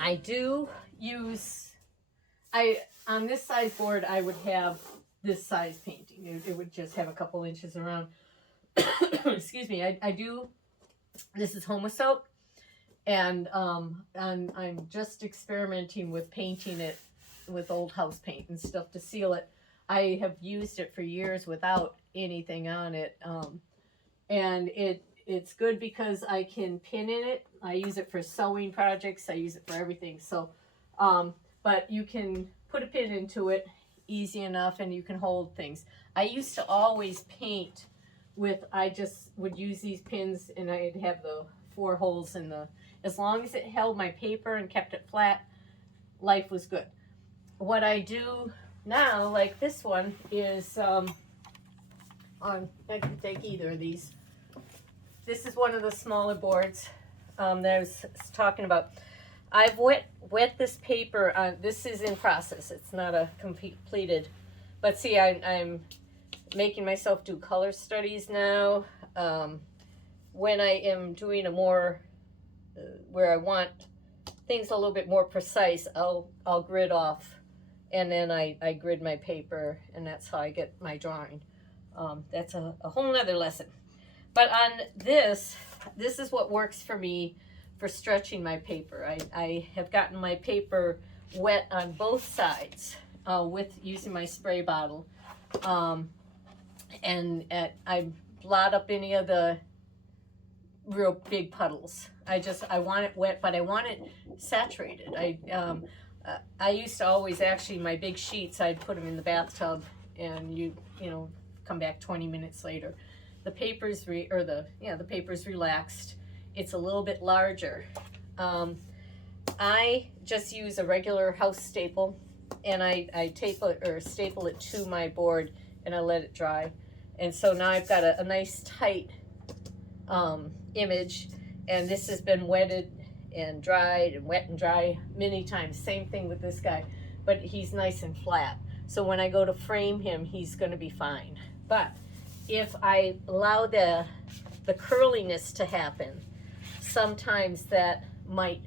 I do use, on this size board, I would have this size painting. It would just have a couple inches around. Excuse me. I do, this is Homa soap, and I'm just experimenting with painting it with old house paint and stuff to seal it. I have used it for years without anything on it, and it's good because I can pin in it. I use it for sewing projects. I use it for everything. So, but you can put a pin into it easy enough, and you can hold things. I used to always paint with, I just would use these pins, and I'd have the 4 holes in the, as long as it held my paper and kept it flat, life was good. What I do now, like this one, is, I can take either of these. This is one of the smaller boards that I was talking about. I've wet this paper on, this is in process. It's not a completed, but see, I'm making myself do color studies now. When I am doing a more, where I want things a little bit more precise, I'll grid off, and then I grid my paper, and that's how I get my drawing. That's a whole nother lesson. But on this is what works for me for stretching my paper. I have gotten my paper wet on both sides with using my spray bottle. And I blot up any of the real big puddles. I want it wet, but I want it saturated. I used to always, actually, my big sheets, I'd put them in the bathtub, and you know, come back 20 minutes later. The paper's the paper's relaxed. It's a little bit larger. I just use a regular house staple, and I tape it or staple it to my board, and I let it dry. And so now I've got a nice tight image, and this has been wetted and dried and wet and dry many times. Same thing with this guy, but he's nice and flat. So when I go to frame him, he's going to be fine. But if I allow the curliness to happen, sometimes that might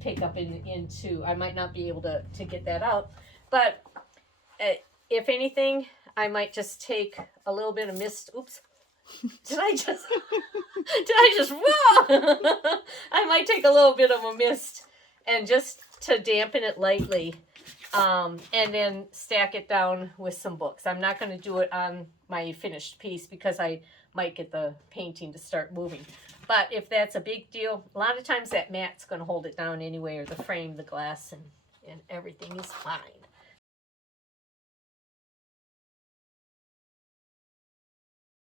pick up into, I might not be able to get that out. But if anything, I might just take a little bit of mist. Oops. Did I just whoa! I might take a little bit of a mist and just to dampen it lightly, and then stack it down with some books. I'm not going to do it on my finished piece because I might get the painting to start moving. But if that's a big deal, a lot of times that mat's going to hold it down anyway, or the frame, the glass, and everything is fine.